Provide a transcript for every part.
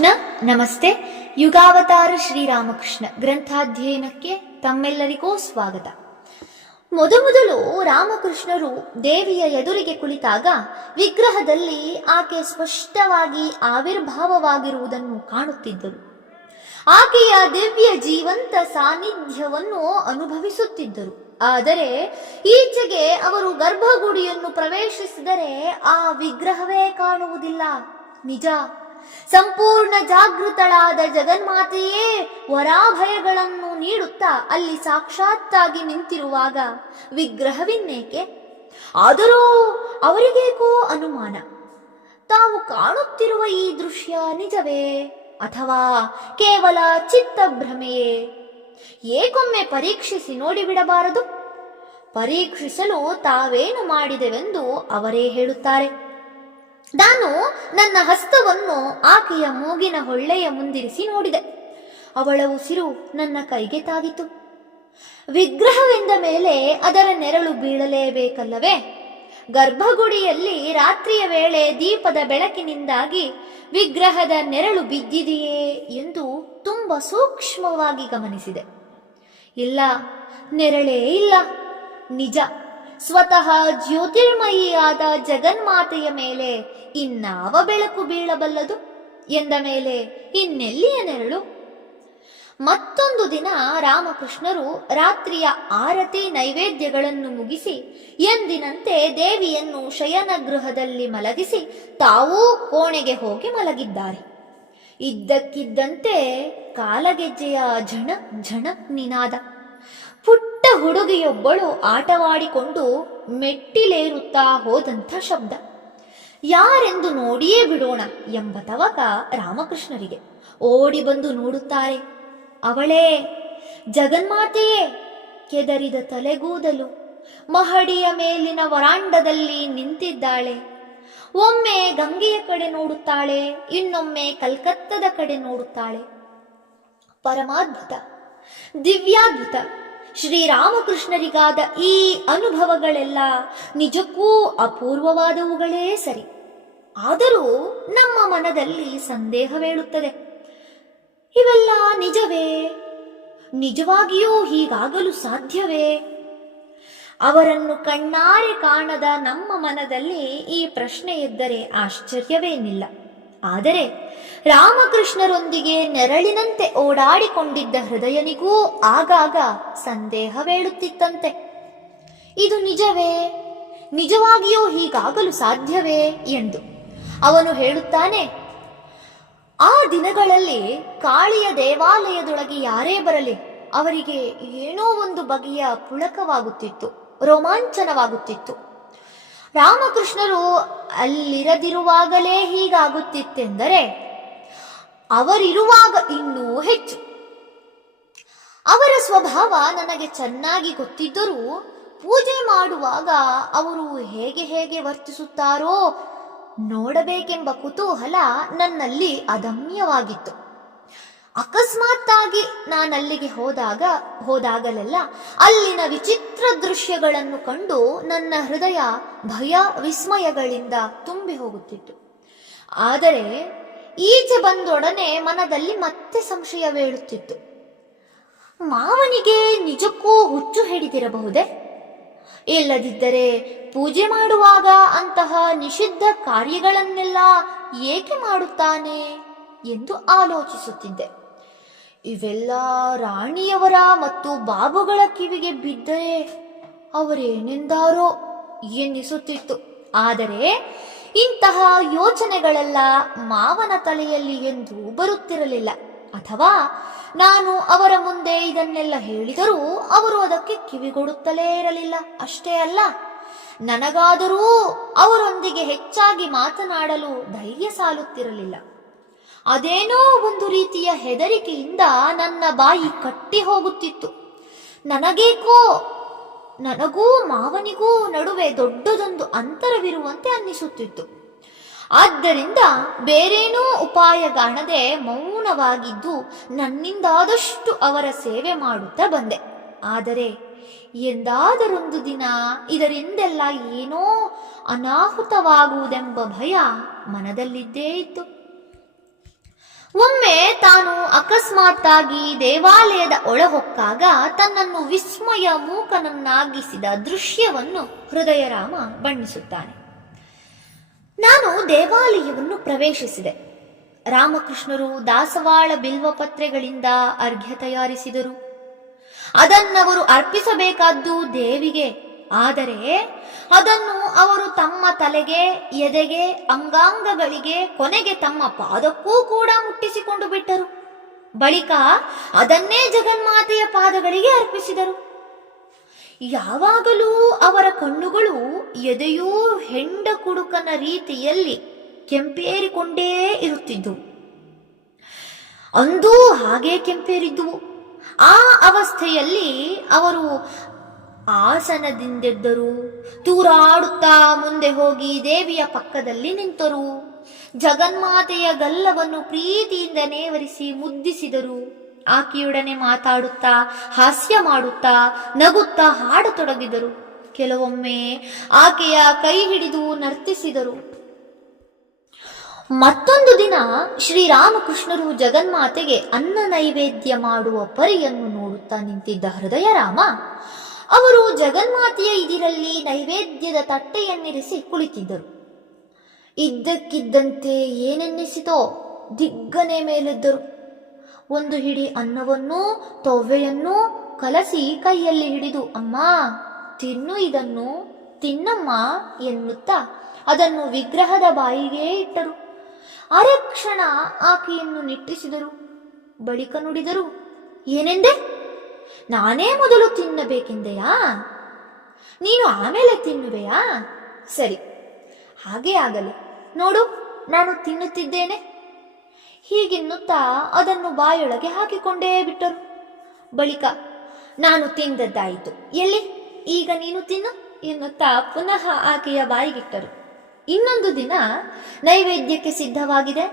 ಕೃಷ್ಣ ನಮಸ್ತೆ. ಯುಗಾವತಾರ ಶ್ರೀರಾಮಕೃಷ್ಣ ಗ್ರಂಥಾಧ್ಯಯನಕ್ಕೆ ತಮ್ಮೆಲ್ಲರಿಗೂ ಸ್ವಾಗತ. ಮೊದಲು ರಾಮಕೃಷ್ಣರು ದೇವಿಯ ಎದುರಿಗೆ ಕುಳಿತಾಗ ವಿಗ್ರಹದಲ್ಲಿ ಆಕೆ ಸ್ಪಷ್ಟವಾಗಿ ಆವಿರ್ಭಾವವಾಗಿರುವುದನ್ನು ಕಾಣುತ್ತಿದ್ದರು. ಆಕೆಯ ದಿವ್ಯ ಜೀವಂತ ಸಾನ್ನಿಧ್ಯವನ್ನು ಅನುಭವಿಸುತ್ತಿದ್ದರು. ಆದರೆ ಈಚೆಗೆ ಅವರು ಗರ್ಭಗುಡಿಯನ್ನು ಪ್ರವೇಶಿಸಿದರೆ ಆ ವಿಗ್ರಹವೇ ಕಾಣುವುದಿಲ್ಲ. ನಿಜ, ಸಂಪೂರ್ಣ ಜಾಗೃತಳಾದ ಜಗನ್ಮಾತೆಯೇ ವರಾಭಯಗಳನ್ನು ನೀಡುತ್ತಾ ಅಲ್ಲಿ ಸಾಕ್ಷಾತ್ತಾಗಿ ನಿಂತಿರುವಾಗ ವಿಗ್ರಹವಿನ್ನೇಕೆ? ಆದರೂ ಅವರಿಗೇಕೋ ಅನುಮಾನ. ತಾವು ಕಾಣುತ್ತಿರುವ ಈ ದೃಶ್ಯ ನಿಜವೇ ಅಥವಾ ಕೇವಲ ಚಿತ್ತಭ್ರಮೆಯೇ? ಏಕೊಮ್ಮೆ ಪರೀಕ್ಷಿಸಿ ನೋಡಿಬಿಡಬಾರದು? ಪರೀಕ್ಷಿಸಲು ತಾವೇನು ಮಾಡಿದೆವೆಂದು ಅವರೇ ಹೇಳುತ್ತಾರೆ. ನಾನು ನನ್ನ ಹಸ್ತವನ್ನು ಆಕೆಯ ಮೂಗಿನ ಹೊಳ್ಳೆಯ ಮುಂದಿರಿಸಿ ನೋಡಿದೆ. ಅವಳ ಉಸಿರು ನನ್ನ ಕೈಗೆ ತಾಗಿತು. ವಿಗ್ರಹವೆಂದ ಮೇಲೆ ಅದರ ನೆರಳು ಬೀಳಲೇಬೇಕಲ್ಲವೇ? ಗರ್ಭಗುಡಿಯಲ್ಲಿ ರಾತ್ರಿಯ ವೇಳೆ ದೀಪದ ಬೆಳಕಿನಿಂದಾಗಿ ವಿಗ್ರಹದ ನೆರಳು ಬಿದ್ದಿದೆಯೇ ಎಂದು ತುಂಬ ಸೂಕ್ಷ್ಮವಾಗಿ ಗಮನಿಸಿದೆ. ಇಲ್ಲ, ನೆರಳೇ ಇಲ್ಲ. ನಿಜ, ಸ್ವತಃ ಜ್ಯೋತಿರ್ಮಯಿಯಾದ ಜಗನ್ಮಾತೆಯ ಮೇಲೆ ಇನ್ನಾವ ಬೆಳಕು ಬೀಳಬಲ್ಲದು ಎಂದ ಮೇಲೆ ಇನ್ನೆಲ್ಲಿಯ ನೆರಳು? ಮತ್ತೊಂದು ದಿನ ರಾಮಕೃಷ್ಣರು ರಾತ್ರಿಯ ಆರತಿ ನೈವೇದ್ಯಗಳನ್ನು ಮುಗಿಸಿ ಎಂದಿನಂತೆ ದೇವಿಯನ್ನು ಶಯನ ಗೃಹದಲ್ಲಿ ಮಲಗಿಸಿ ತಾವೂ ಕೋಣೆಗೆ ಹೋಗಿ ಮಲಗಿದ್ದಾರೆ. ಇದ್ದಕ್ಕಿದ್ದಂತೆ ಕಾಲಗೆಜ್ಜೆಯ ಝಣಕ್ ಝಣಕ್ ನಿನಾದ. ಪುಟ್ಟ ಹುಡುಗಿಯೊಬ್ಬಳು ಆಟವಾಡಿಕೊಂಡು ಮೆಟ್ಟಿಲೇರುತ್ತಾ ಹೋದಂಥ ಶಬ್ದ. ಯಾರೆಂದು ನೋಡಿಯೇ ಬಿಡೋಣ ಎಂಬ ತವಕ ರಾಮಕೃಷ್ಣರಿಗೆ. ಓಡಿ ಬಂದು ನೋಡುತ್ತಾರೆ. ಅವಳೇ, ಜಗನ್ಮಾತೆಯೇ. ಕೆದರಿದ ತಲೆಗೂದಲು, ಮಹಡಿಯ ಮೇಲಿನ ವರಾಂಡದಲ್ಲಿ ನಿಂತಿದ್ದಾಳೆ. ಒಮ್ಮೆ ಗಂಗೆಯ ಕಡೆ ನೋಡುತ್ತಾಳೆ, ಇನ್ನೊಮ್ಮೆ ಕಲ್ಕತ್ತದ ಕಡೆ ನೋಡುತ್ತಾಳೆ. ಪರಮಾದ್ಭುತ, ದಿವ್ಯಾದ್ಭುತ. ಶ್ರೀರಾಮಕೃಷ್ಣರಿಗಾದ ಈ ಅನುಭವಗಳೆಲ್ಲ ನಿಜಕ್ಕೂ ಅಪೂರ್ವವಾದವುಗಳೇ ಸರಿ. ಆದರೂ ನಮ್ಮ ಮನದಲ್ಲಿ ಸಂದೇಹವೇಳುತ್ತದೆ. ಇವೆಲ್ಲ ನಿಜವೇ? ನಿಜವಾಗಿಯೂ ಹೀಗಾಗಲು ಸಾಧ್ಯವೇ? ಅವರನ್ನು ಕಣ್ಣಾರೆ ಕಾಣದ ನಮ್ಮ ಮನದಲ್ಲಿ ಈ ಪ್ರಶ್ನೆ ಎದ್ದರೆ ಆಶ್ಚರ್ಯವೇನಿಲ್ಲ. ಆದರೆ ರಾಮಕೃಷ್ಣರೊಂದಿಗೆ ನೆರಳಿನಂತೆ ಓಡಾಡಿಕೊಂಡಿದ್ದ ಹೃದಯನಿಗೂ ಆಗಾಗ ಸಂದೇಹವೇಳುತ್ತಿತ್ತಂತೆ. ಇದು ನಿಜವೇ? ನಿಜವಾಗಿಯೂ ಹೀಗಾಗಲು ಸಾಧ್ಯವೇ ಎಂದು. ಅವನು ಹೇಳುತ್ತಾನೆ, ಆ ದಿನಗಳಲ್ಲಿ ಕಾಳಿಯ ದೇವಾಲಯದೊಳಗೆ ಯಾರೇ ಬರಲಿ ಅವರಿಗೆ ಏನೋ ಒಂದು ಬಗೆಯ ಪುಳಕವಾಗುತ್ತಿತ್ತು, ರೋಮಾಂಚನವಾಗುತ್ತಿತ್ತು. ರಾಮಕೃಷ್ಣರು ಅಲ್ಲಿರದಿರುವಾಗಲೇ ಹೀಗಾಗುತ್ತಿತ್ತೆಂದರೆ ಅವರಿರುವಾಗ ಇನ್ನೂ ಹೆಚ್ಚು. ಅವರ ಸ್ವಭಾವ ನನಗೆ ಚೆನ್ನಾಗಿ ಗೊತ್ತಿದ್ದರೂ ಪೂಜೆ ಮಾಡುವಾಗ ಅವರು ಹೇಗೆ ಹೇಗೆ ವರ್ತಿಸುತ್ತಾರೋ ನೋಡಬೇಕೆಂಬ ಕುತೂಹಲ ನನ್ನಲ್ಲಿ ಅದಮ್ಯವಾಗಿತ್ತು. ಅಕಸ್ಮಾತ್ತಾಗಿ ನಾನಲ್ಲಿಗೆ ಹೋದಾಗಲೆಲ್ಲ ಅಲ್ಲಿನ ವಿಚಿತ್ರ ದೃಶ್ಯಗಳನ್ನು ಕಂಡು ನನ್ನ ಹೃದಯ ಭಯ ವಿಸ್ಮಯಗಳಿಂದ ತುಂಬಿ ಹೋಗುತ್ತಿತ್ತು. ಆದರೆ ಈಚೆ ಬಂದೊಡನೆ ಮನದಲ್ಲಿ ಮತ್ತೆ ಸಂಶಯವೇಳುತ್ತಿತ್ತು. ಮಾವನಿಗೆ ನಿಜಕ್ಕೂ ಹುಚ್ಚು ಹಿಡಿದಿರಬಹುದೇ? ಇಲ್ಲದಿದ್ದರೆ ಪೂಜೆ ಮಾಡುವಾಗ ಅಂತಹ ನಿಷಿದ್ಧ ಕಾರ್ಯಗಳನ್ನೆಲ್ಲ ಏಕೆ ಮಾಡುತ್ತಾನೆ ಎಂದು ಆಲೋಚಿಸುತ್ತಿದ್ದೆ. ಇವೆಲ್ಲ ರಾಣಿಯವರ ಮತ್ತು ಬಾಬುಗಳ ಕಿವಿಗೆ ಬಿದ್ದರೆ ಅವರೇನೆಂದಾರೋ ಎನ್ನಿಸುತ್ತಿತ್ತು. ಆದರೆ ಇಂತಹ ಯೋಚನೆಗಳೆಲ್ಲ ಮಾವನ ತಲೆಯಲ್ಲಿ ಎಂದೂ ಬರುತ್ತಿರಲಿಲ್ಲ. ಅಥವಾ ನಾನು ಅವರ ಮುಂದೆ ಇದನ್ನೆಲ್ಲ ಹೇಳಿದರೂ ಅವರು ಅದಕ್ಕೆ ಕಿವಿಗೊಡುತ್ತಲೇ ಇರಲಿಲ್ಲ. ಅಷ್ಟೇ ಅಲ್ಲ, ನನಗಾದರೂ ಅವರೊಂದಿಗೆ ಹೆಚ್ಚಾಗಿ ಮಾತನಾಡಲು ಧೈರ್ಯ ಸಾಲುತ್ತಿರಲಿಲ್ಲ. ಅದೇನೋ ಒಂದು ರೀತಿಯ ಹೆದರಿಕೆಯಿಂದ ನನ್ನ ಬಾಯಿ ಕಟ್ಟಿ ಹೋಗುತ್ತಿತ್ತು. ನನಗೂ ಮಾವನಿಗೂ ನಡುವೆ ದೊಡ್ಡದೊಂದು ಅಂತರವಿರುವಂತೆ ಅನ್ನಿಸುತ್ತಿತ್ತು. ಆದ್ದರಿಂದ ಬೇರೇನೂ ಉಪಾಯ ಕಾಣದೆ ಮೌನವಾಗಿದ್ದು ನನ್ನಿಂದಾದಷ್ಟು ಅವರ ಸೇವೆ ಮಾಡುತ್ತಾ ಬಂದೆ. ಆದರೆ ಎಂದಾದರೊಂದು ದಿನ ಇದರಿಂದೆಲ್ಲ ಏನೋ ಅನಾಹುತವಾಗುವುದೆಂಬ ಭಯ ಮನದಲ್ಲಿದ್ದೇ ಇತ್ತು. ಒಮ್ಮೆ ತಾನು ಅಕಸ್ಮಾತ್ತಾಗಿ ದೇವಾಲಯದ ಒಳಹೊಕ್ಕಾಗ ತನ್ನನ್ನು ವಿಸ್ಮಯ ಮೂಕನನ್ನಾಗಿಸಿದ ದೃಶ್ಯವನ್ನು ಹೃದಯರಾಮ ಬಣ್ಣಿಸುತ್ತಾನೆ. ನಾನು ದೇವಾಲಯವನ್ನು ಪ್ರವೇಶಿಸಿದೆ. ರಾಮಕೃಷ್ಣರು ದಾಸವಾಳ ಬಿಲ್ವಪತ್ರೆಗಳಿಂದ ಅರ್ಘ್ಯ ತಯಾರಿಸಿದರು. ಅದನ್ನವರು ಅರ್ಪಿಸಬೇಕಾದ್ದು ದೇವಿಗೆ. ಆದರೆ ಅದನ್ನು ಅವರು ತಮ್ಮ ತಲೆಗೆ, ಎದೆಗೆ, ಅಂಗಾಂಗಗಳಿಗೆ, ಕೊನೆಗೆ ತಮ್ಮ ಪಾದಕ್ಕೂ ಕೂಡ ಮುಟ್ಟಿಸಿಕೊಂಡು ಬಿಟ್ಟರು. ಬಳಿಕ ಅದನ್ನೇ ಜಗನ್ಮಾತೆಯ ಪಾದಗಳಿಗೆ ಅರ್ಪಿಸಿದರು. ಯಾವಾಗಲೂ ಅವರ ಕಣ್ಣುಗಳು ಎದೆಯೂ ಹೆಂಡ ಕುಡುಕನ ರೀತಿಯಲ್ಲಿ ಕೆಂಪೇರಿಕೊಂಡೇ ಇರುತ್ತಿದ್ದವು. ಅಂದೂ ಹಾಗೇ ಕೆಂಪೇರಿದ್ದುವು. ಆ ಅವಸ್ಥೆಯಲ್ಲಿ ಅವರು ಆಸನದಿಂದೆದ್ದರು. ತೂರಾಡುತ್ತಾ ಮುಂದೆ ಹೋಗಿ ದೇವಿಯ ಪಕ್ಕದಲ್ಲಿ ನಿಂತರು. ಜಗನ್ಮಾತೆಯ ಗಲ್ಲವನ್ನು ಪ್ರೀತಿಯಿಂದ ನೇವರಿಸಿ ಮುದ್ದಿಸಿದರು. ಆಕೆಯೊಡನೆ ಮಾತಾಡುತ್ತಾ, ಹಾಸ್ಯ ಮಾಡುತ್ತಾ, ನಗುತ್ತಾ ಹಾಡತೊಡಗಿದರು. ಕೆಲವೊಮ್ಮೆ ಆಕೆಯ ಕೈ ಹಿಡಿದು ನರ್ತಿಸಿದರು. ಮತ್ತೊಂದು ದಿನ ಶ್ರೀರಾಮಕೃಷ್ಣರು ಜಗನ್ಮಾತೆಗೆ ಅನ್ನ ನೈವೇದ್ಯ ಮಾಡುವ ಪರಿಯನ್ನು ನೋಡುತ್ತಾ ನಿಂತಿದ್ದ ಹೃದಯರಾಮ ಅವರು ಜಗನ್ಮಾತೆಯ ಇದಿರಲ್ಲಿ ನೈವೇದ್ಯದ ತಟ್ಟೆಯನ್ನಿರಿಸಿ ಕುಳಿತಿದ್ದರು. ಇದ್ದಕ್ಕಿದ್ದಂತೆ ಏನೆನ್ನಿಸಿತೋ ದಿಗ್ಗನೆ ಮೇಲೆದ್ದರು. ಒಂದು ಹಿಡಿ ಅನ್ನವನ್ನೂ ತೊವ್ವೆಯನ್ನೂ ಕಲಸಿ ಕೈಯಲ್ಲಿ ಹಿಡಿದು, ಅಮ್ಮ ತಿನ್ನು, ಇದನ್ನು ತಿನ್ನಮ್ಮ ಎನ್ನುತ್ತಾ ಅದನ್ನು ವಿಗ್ರಹದ ಬಾಯಿಗೆ ಇಟ್ಟರು. ಅರೆಕ್ಷಣ ಆಕೆಯನ್ನು ನಿಟ್ಟಿಸಿದರು. ಬಳಿಕ ನುಡಿದರು, ಏನೆಂದೆ? ನಾನೇ ಮೊದಲು ತಿನ್ನಬೇಕೆಂದೆಯಾ? ನೀನು ಆಮೇಲೆ ತಿನ್ನುವೆಯಾ? ಸರಿ, ಹಾಗೇ ಆಗಲಿ. ನೋಡು, ನಾನು ತಿನ್ನುತ್ತಿದ್ದೇನೆ. ಹೀಗೆನ್ನುತ್ತಾ ಅದನ್ನು ಬಾಯೊಳಗೆ ಹಾಕಿಕೊಂಡೇ ಬಿಟ್ಟರು. ಬಳಿಕ ನಾನು ತಿಂದದ್ದಾಯಿತು, ಎಲ್ಲಿ ಈಗ ನೀನು ತಿನ್ನು ಎನ್ನುತ್ತಾ ಪುನಃ ಆಕೆಯ ಬಾಯಿಗಿಟ್ಟರು. ಇನ್ನೊಂದು ದಿನ ನೈವೇದ್ಯಕ್ಕೆ ಸಿದ್ಧವಾಗಿದೆ.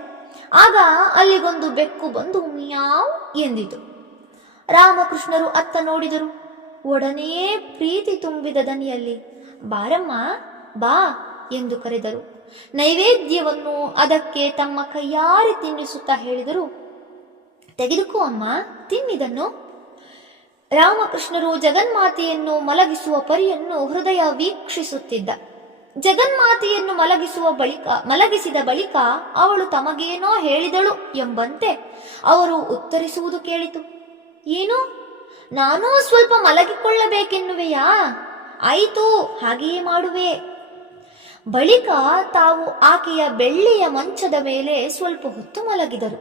ಆಗ ಅಲ್ಲಿಗೊಂದು ಬೆಕ್ಕು ಬಂದು ಮಿಯಾವ್ ಎಂದಿತು. ರಾಮಕೃಷ್ಣರು ಅತ್ತ ನೋಡಿದರು. ಒಡನೆಯೇ ಪ್ರೀತಿ ತುಂಬಿದ ದನಿಯಲ್ಲಿ, ಬಾರಮ್ಮ ಬಾ ಎಂದು ಕರೆದರು. ನೈವೇದ್ಯವನ್ನು ಅದಕ್ಕೆ ತಮ್ಮ ಕೈಯಾರೆ ತಿನ್ನಿಸುತ್ತಾ ಹೇಳಿದರು, ತೆಗೆದುಕೋ ಅಮ್ಮ, ತಿನ್ನಿದನ್ನು. ರಾಮಕೃಷ್ಣರು ಜಗನ್ಮಾತೆಯನ್ನು ಮಲಗಿಸುವ ಪರಿಯನ್ನು ಹೃದಯ ವೀಕ್ಷಿಸುತ್ತಿದ್ದ. ಜಗನ್ಮಾತೆಯನ್ನು ಮಲಗಿಸಿದ ಬಳಿಕ ಅವಳು ತಮಗೇನೋ ಹೇಳಿದಳು ಎಂಬಂತೆ ಅವರು ಉತ್ತರಿಸುವುದು ಕೇಳಿತು. ಏನು, ನಾನೂ ಸ್ವಲ್ಪ ಮಲಗಿಕೊಳ್ಳಬೇಕೆನ್ನುವೆಯಾ? ಆಯಿತು, ಹಾಗೆಯೇ ಮಾಡುವೆ. ಬಳಿಕ ತಾವು ಆಕೆಯ ಬೆಳ್ಳಿಯ ಮಂಚದ ಮೇಲೆ ಸ್ವಲ್ಪ ಹೊತ್ತು ಮಲಗಿದರು.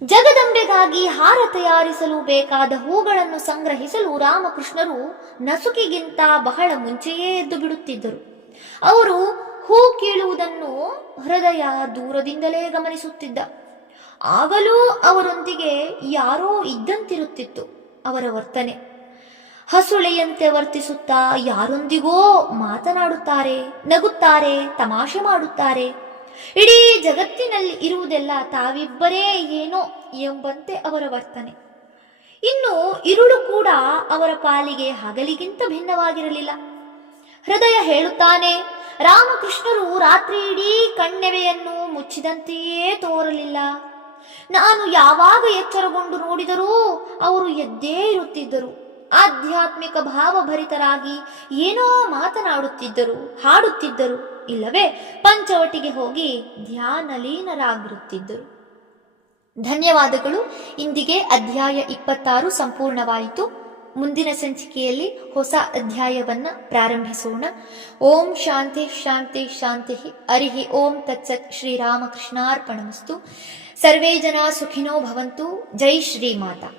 ಜಗದಂಬೆಗಾಗಿ ಹಾರ ತಯಾರಿಸಲು ಬೇಕಾದ ಹೂಗಳನ್ನು ಸಂಗ್ರಹಿಸಲು ರಾಮಕೃಷ್ಣರು ನಸುಕಿಗಿಂತ ಬಹಳ ಮುಂಚೆಯೇ ಎದ್ದು ಬಿಡುತ್ತಿದ್ದರು. ಅವರು ಹೂ ಕೀಳುವುದನ್ನು ಹೃದಯ ದೂರದಿಂದಲೇ ಗಮನಿಸುತ್ತಿದ್ದ. ಆಗಲೂ ಅವರೊಂದಿಗೆ ಯಾರೋ ಇದ್ದಂತಿರುತ್ತಿತ್ತು ಅವರ ವರ್ತನೆ. ಹಸುಳೆಯಂತೆ ವರ್ತಿಸುತ್ತಾ ಯಾರೊಂದಿಗೋ ಮಾತನಾಡುತ್ತಾರೆ, ನಗುತ್ತಾರೆ, ತಮಾಷೆ ಮಾಡುತ್ತಾರೆ. ಇಡೀ ಜಗತ್ತಿನಲ್ಲಿ ಇರುವುದೆಲ್ಲ ತಾವಿಬ್ಬರೇ ಏನೋ ಎಂಬಂತೆ ಅವರ ವರ್ತನೆ. ಇನ್ನು ಇರುಳು ಕೂಡ ಅವರ ಪಾಲಿಗೆ ಹಗಲಿಗಿಂತ ಭಿನ್ನವಾಗಿರಲಿಲ್ಲ. ಹೃದಯ ಹೇಳುತ್ತಾನೆ, ರಾಮಕೃಷ್ಣರು ರಾತ್ರಿ ಇಡೀ ಕಣ್ಣೆವೆಯನ್ನು ಮುಚ್ಚಿದಂತೆಯೇ ತೋರಲಿಲ್ಲ. ನಾನು ಯಾವಾಗ ಎಚ್ಚರಗೊಂಡು ನೋಡಿದರೂ ಅವರು ಎದ್ದೇ ಇರುತ್ತಿದ್ದರು. ಆಧ್ಯಾತ್ಮಿಕ ಭಾವಭರಿತರಾಗಿ ಏನೋ ಮಾತನಾಡುತ್ತಿದ್ದರು, ಹಾಡುತ್ತಿದ್ದರು, ಇಲ್ಲವೇ ಪಂಚವಟಿಗೆ ಹೋಗಿ ಧ್ಯಾನಲೀನರಾಗಿರುತ್ತಿದ್ದರು. ಧನ್ಯವಾದಗಳು. ಇಂದಿಗೆ ಅಧ್ಯಾಯ 26 ಸಂಪೂರ್ಣವಾಯಿತು. ಮುಂದಿನ ಸಂಚಿಕೆಯಲ್ಲಿ ಹೊಸ ಅಧ್ಯಾಯವನ್ನ ಪ್ರಾರಂಭಿಸೋಣ. ಓಂ ಶಾಂತಿ ಶಾಂತಿ ಶಾಂತಿ. ಹರಿ ಓಂ ತತ್ಸತ್. ಶ್ರೀರಾಮಕೃಷ್ಣಾರ್ಪಣಮಸ್ತು. ಸರ್ವೇ ಜನ ಸುಖಿನೋ ಭವಂತು. ಜೈ ಶ್ರೀಮಾತಾ.